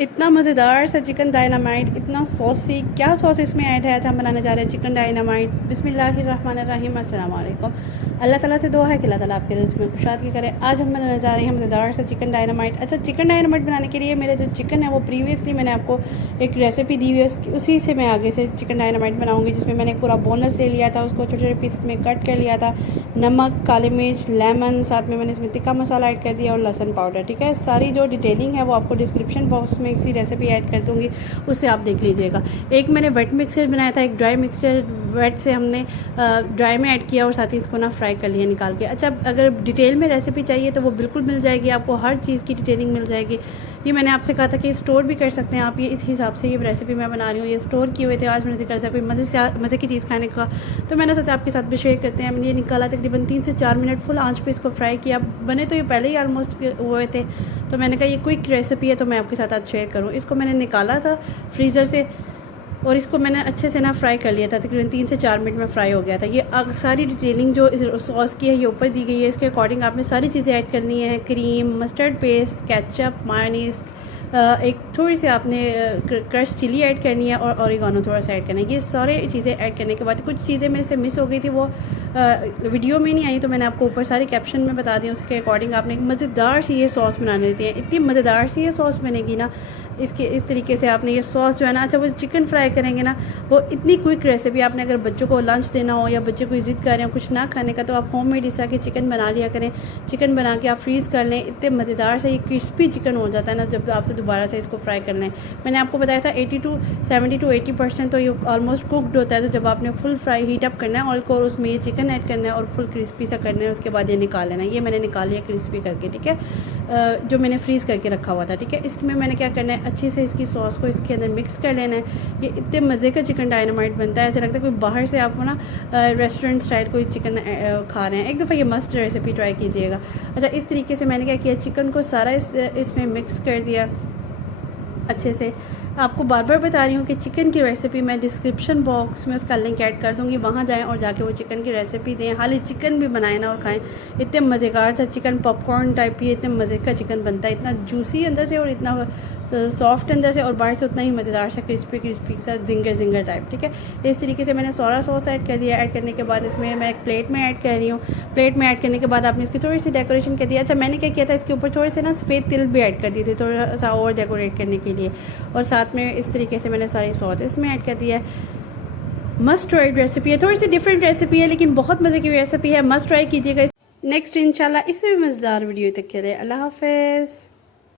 इतना मज़ेदार सा चिकन डायनामाइट, इतना सॉसी, क्या सॉस इसमें ऐड है। आज हम बनाने जा रहे हैं चिकन डायनामाइट। बिस्मिल्लाहिर्रहमानिर्रहीम, अस्सलाम वालेकुम। अल्लाह ताला से दुआ है कि अल्लाह ताला आपके रिज़्क़ में खुशादगी करे। आज हम बनाने जा रहे हैं मज़ेदार सा चिकन डायनामाइट। अच्छा, चिकन डायनामाइट बनाने के लिए मेरे जो चिकन है वो प्रीवियसली मैंने आपको एक रेसिपी दी हुई है, उसी से मैं आगे से चिकन डायनामाइट बनाऊँगी, जिसमें मैंने पूरा बोनस ले लिया था, उसको छोटे छोटे पीसेस में कट कर लिया था। नमक, काली मिर्च, लेमन, साथ में मैंने इसमें तिक्का मसाला ऐड कर दिया और लहसुन पाउडर। ठीक है, सारी जो डिटेलिंग है वो आपको डिस्क्रिप्शन बॉक्स में इसी रेसिपी ऐड कर दूँगी, उससे आप देख लीजिएगा। एक मैंने वेट मिक्सचर बनाया था, एक ड्राई मिक्सचर, वेट से हमने ड्राई में ऐड किया और साथ ही इसको ना फ्राई कर लिया निकाल के। अच्छा, अगर डिटेल में रेसिपी चाहिए तो वो बिल्कुल मिल जाएगी, आपको हर चीज़ की डिटेलिंग मिल जाएगी। ये मैंने आपसे कहा था कि स्टोर भी कर सकते हैं आप, ये इस हिसाब से ये रेसिपी मैं बना रही हूँ। ये स्टोर किए हुए थे, आज मैंने जिक्र था कोई मज़े की चीज़ खाने का, तो मैंने सोचा आपके साथ भी शेयर करते हैं। मैंने ये निकाला, तकरीबन 3 से 4 मिनट फुल आंच पे इसको फ्राई किया। बने तो ये पहले ही ऑलमोस्ट हुए थे, तो मैंने कहा ये क्विक रेसिपी है तो मैं आपके साथ आज शेयर करूँ। इसको मैंने निकाला था फ्रीज़र से और इसको मैंने अच्छे से ना फ्राई कर लिया था, तकरीबन 3 से 4 मिनट में फ्राई हो गया था। ये सारी डिटेलिंग जो इस सॉस की है ये ऊपर दी गई है, इसके अकॉर्डिंग आपने सारी चीज़ें ऐड करनी है। Cream, mustard paste, ketchup, mayonnaise, एक थोड़ी सी आपने क्रश चिली ऐड करनी है और ऑरिगानो थोड़ा सा ऐड करना है। ये सारे चीज़ें ऐड करने के बाद कुछ चीज़ें मेरे से मिस हो गई थी, वो वीडियो में नहीं आई, तो मैंने आपको ऊपर सारे कैप्शन में बता दी। उसके अकॉर्डिंग आपने एक मज़ेदार सी ये सॉस बना लेती हैं, इतनी मज़ेदार सी ये सॉस बनेगी ना इसके, इस तरीके से आपने ये सॉस जो है ना, अच्छा वो चिकन फ्राई करेंगे ना, वो इतनी क्विक रेसिपी। आपने अगर बच्चों को लंच देना हो या बच्चे कोई ज़िद कर रहे हो कुछ ना खाने का, तो आप होममेड इस तरह के चिकन बना लिया करें। चिकन बना के आप फ्रीज़ कर लें, इतने मज़ेदार से ये क्रिस्पी चिकन हो जाता है ना जब आपसे दोबारा से इसको फ्राई करना है। मैंने आपको बताया था 70 to 80% तो ये ऑलमोस्ट कुकड होता है, तो जब आपने फुल फ्राई हीट अप करना है ऑयल को और उसमें ये चिकन ऐड करना है और फुल क्रिस्पी सा करना है, उसके बाद ये निकाल लेना है। ये मैंने निकाल लिया क्रिस्पी करके, ठीक है, जो मैंने फ्रीज़ करके रखा हुआ था। ठीक है, इसमें मैंने क्या करना है, अच्छे से इसकी सॉस को इसके अंदर मिक्स कर लेना है। ये इतने मज़े का चिकन डायनामाइट बनता है, ऐसा लगता है कोई बाहर से आपको ना रेस्टोरेंट स्टाइल कोई चिकन खा रहे हैं। एक दफ़ा ये मस्ट रेसिपी ट्राई कीजिएगा। अच्छा, इस तरीके से मैंने क्या किया, चिकन को सारा इसमें मिक्स कर दिया अच्छे से। आपको बार बार बता रही हूँ कि चिकन की रेसिपी मैं डिस्क्रिप्शन बॉक्स में उसका लिंक ऐड कर दूँगी, वहाँ जाएं और जाके वो चिकन की रेसिपी दें। हालांकि चिकन भी बनाएं ना और खाएं, इतने मज़ेदार सा चिकन, पॉपकॉर्न टाइप ही इतने मज़े का चिकन बनता है, इतना जूसी अंदर से और इतना सॉफ्ट अंदर से और बाहर से उतना ही मज़ेदार सा क्रिस्पी सा जिंगर टाइप। ठीक है, इस तरीके से मैंने सोया सॉस ऐड कर दिया। ऐड करने के बाद इसमें मैं एक प्लेट में ऐड कर रही हूँ। प्लेट में ऐड करने के बाद आपने इसकी थोड़ी सी डेकोरेशन कर दिया। अच्छा, मैंने क्या किया था, इसके ऊपर थोड़े से ना सफ़ेद तिल भी ऐड कर दिए थे, थोड़ा सा और डेकोरेट करने के लिए, और साथ में इस तरीके से मैंने सारी सॉस इसमें ऐड कर दिया है। मस्ट ट्राई रेसिपी है, थोड़ी सी डिफरेंट रेसिपी है लेकिन बहुत मज़े की रेसिपी है, मस्ट ट्राई कीजिएगा। नेक्स्ट इंशाल्लाह इससे भी मज़ेदार वीडियो तक के लिए अल्लाह हाफ़िज़।